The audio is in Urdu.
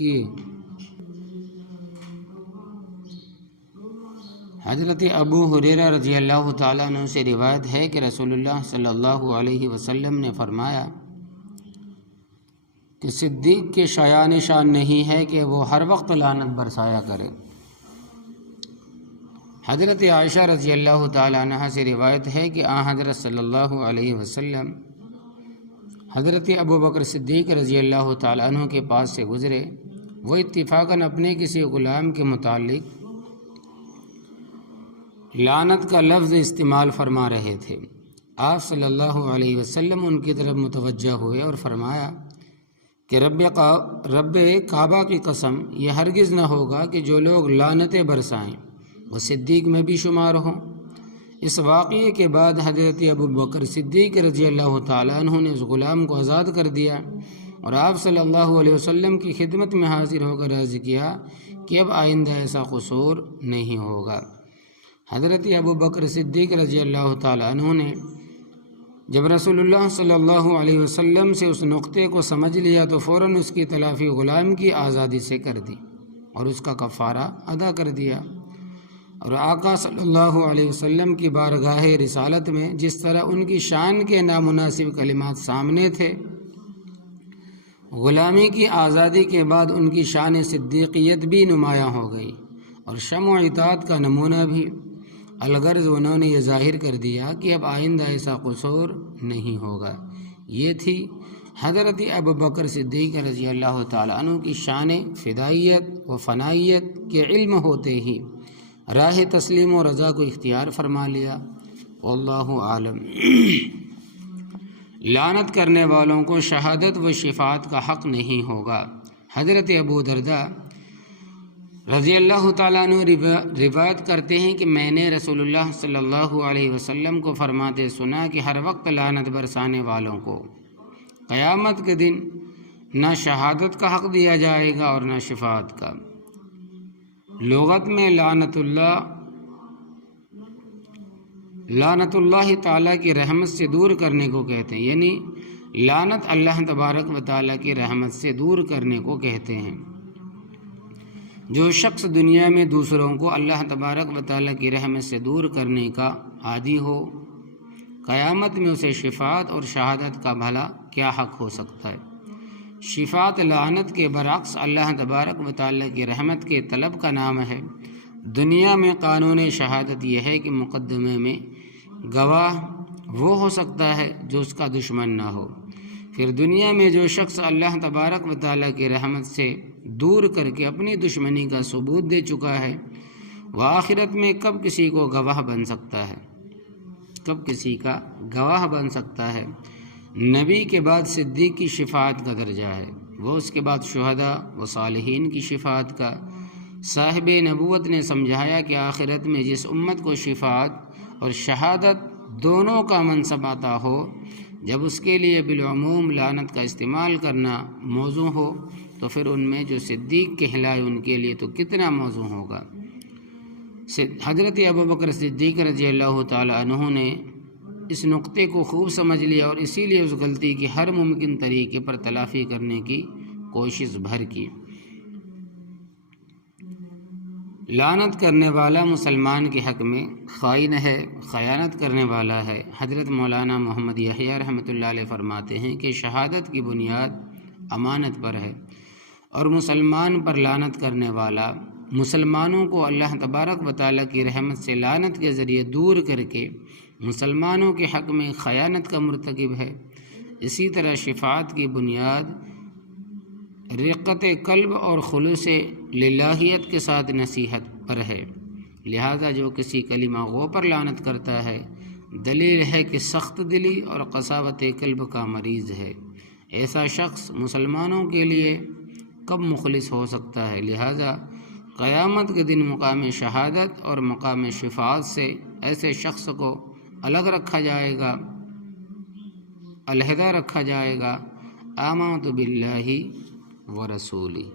کی۔ حضرت ابو ہریرہ رضی اللہ تعالیٰ عنہ سے روایت ہے کہ رسول اللہ صلی اللہ علیہ وسلم نے فرمایا کہ صدیق کے شایان شان نہیں ہے کہ وہ ہر وقت لعنت برسایا کرے۔ حضرت عائشہ رضی اللہ تعالیٰ عنہ سے روایت ہے کہ حضرت صلی اللہ علیہ وسلم حضرت ابو بکر صدیق رضی اللہ تعالیٰ عنہ کے پاس سے گزرے۔ وہ اتفاقاً اپنے کسی غلام کے متعلق لعنت کا لفظ استعمال فرما رہے تھے۔ آپ صلی اللہ علیہ وسلم ان کی طرف متوجہ ہوئے اور فرمایا کہ رب کعبہ کی قسم، یہ ہرگز نہ ہوگا کہ جو لوگ لعنتیں برسائیں وہ صدیق میں بھی شمار ہوں۔ اس واقعے کے بعد حضرت ابو بکر صدیق رضی اللہ تعالیٰ عنہ نے اس غلام کو آزاد کر دیا اور آپ صلی اللہ علیہ وسلم کی خدمت میں حاضر ہو کر عرض کیا کہ اب آئندہ ایسا قصور نہیں ہوگا۔ حضرت ابو بکر صدیق رضی اللہ تعالیٰ عنہ نے جب رسول اللہ صلی اللہ علیہ وسلم سے اس نقطے کو سمجھ لیا تو فوراً اس کی تلافی غلام کی آزادی سے کر دی اور اس کا کفارہ ادا کر دیا۔ اور آقا صلی اللہ علیہ وسلم کی بارگاہ رسالت میں جس طرح ان کی شان کے نامناسب کلمات سامنے تھے، غلامی کی آزادی کے بعد ان کی شان صدیقیت بھی نمایاں ہو گئی اور شمع و اطاعت کا نمونہ بھی۔ الغرض انہوں نے یہ ظاہر کر دیا کہ اب آئندہ ایسا قصور نہیں ہوگا۔ یہ تھی حضرت ابو بکر صدیق رضی اللہ تعالیٰ عنہ کی شان فدائیت و فنائیت کے علم ہوتے ہی راہ تسلیم و رضا کو اختیار فرما لیا۔ واللہ عالم۔ لعنت کرنے والوں کو شہادت و شفاعت کا حق نہیں ہوگا۔ حضرت ابو درداء رضی اللہ تعالیٰ عنہ روایت کرتے ہیں کہ میں نے رسول اللہ صلی اللہ علیہ وسلم کو فرماتے سنا کہ ہر وقت لعنت برسانے والوں کو قیامت کے دن نہ شہادت کا حق دیا جائے گا اور نہ شفاعت کا۔ لغت میں لعنت اللہ تعالیٰ کی رحمت سے دور کرنے کو کہتے ہیں، یعنی لعنت اللہ تبارک و تعالیٰ کی رحمت سے دور کرنے کو کہتے ہیں۔ جو شخص دنیا میں دوسروں کو اللہ تبارک و تعالیٰ کی رحمت سے دور کرنے کا عادی ہو، قیامت میں اسے شفاعت اور شہادت کا بھلا کیا حق ہو سکتا ہے؟ شفاعت لعنت کے برعکس اللہ تبارک و تعالیٰ کی رحمت کے طلب کا نام ہے۔ دنیا میں قانون شہادت یہ ہے کہ مقدمے میں گواہ وہ ہو سکتا ہے جو اس کا دشمن نہ ہو۔ پھر دنیا میں جو شخص اللہ تبارک و تعالیٰ کی رحمت سے دور کر کے اپنی دشمنی کا ثبوت دے چکا ہے، وہ آخرت میں کب کسی کو گواہ بن سکتا ہے؟ کب کسی کا گواہ بن سکتا ہے؟ نبی کے بعد صدیق کی شفاعت کا درجہ ہے، وہ اس کے بعد شہداء و صالحین کی شفاعت کا۔ صاحب نبوت نے سمجھایا کہ آخرت میں جس امت کو شفاعت اور شہادت دونوں کا منصب عطا ہو، جب اس کے لیے بالعموم لعنت کا استعمال کرنا موزوں ہو تو پھر ان میں جو صدیق کہلائے ان کے لیے تو کتنا موزوں ہوگا۔ حضرت ابو بکر صدیق رضی اللہ تعالی عنہ نے اس نقطے کو خوب سمجھ لیا اور اسی لیے اس غلطی کی ہر ممکن طریقے پر تلافی کرنے کی کوشش بھر کی۔ لعنت کرنے والا مسلمان کے حق میں خائن ہے، خیانت کرنے والا ہے۔ حضرت مولانا محمد یحییٰ رحمۃ اللہ علیہ فرماتے ہیں کہ شہادت کی بنیاد امانت پر ہے، اور مسلمان پر لعنت کرنے والا مسلمانوں کو اللہ تبارک و تعالیٰ کی رحمت سے لعنت کے ذریعے دور کر کے مسلمانوں کے حق میں خیانت کا مرتکب ہے۔ اسی طرح شفاعت کی بنیاد رقت قلب اور خلوص للہیت کے ساتھ نصیحت پر ہے، لہذا جو کسی کلمہ گو پر لعنت کرتا ہے دلیل ہے کہ سخت دلی اور قساوت قلب کا مریض ہے۔ ایسا شخص مسلمانوں کے لیے کب مخلص ہو سکتا ہے؟ لہذا قیامت کے دن مقام شہادت اور مقام شفاعت سے ایسے شخص کو الگ رکھا جائے گا، علیحدہ رکھا جائے گا۔ آمنت باللہ ورسولہ۔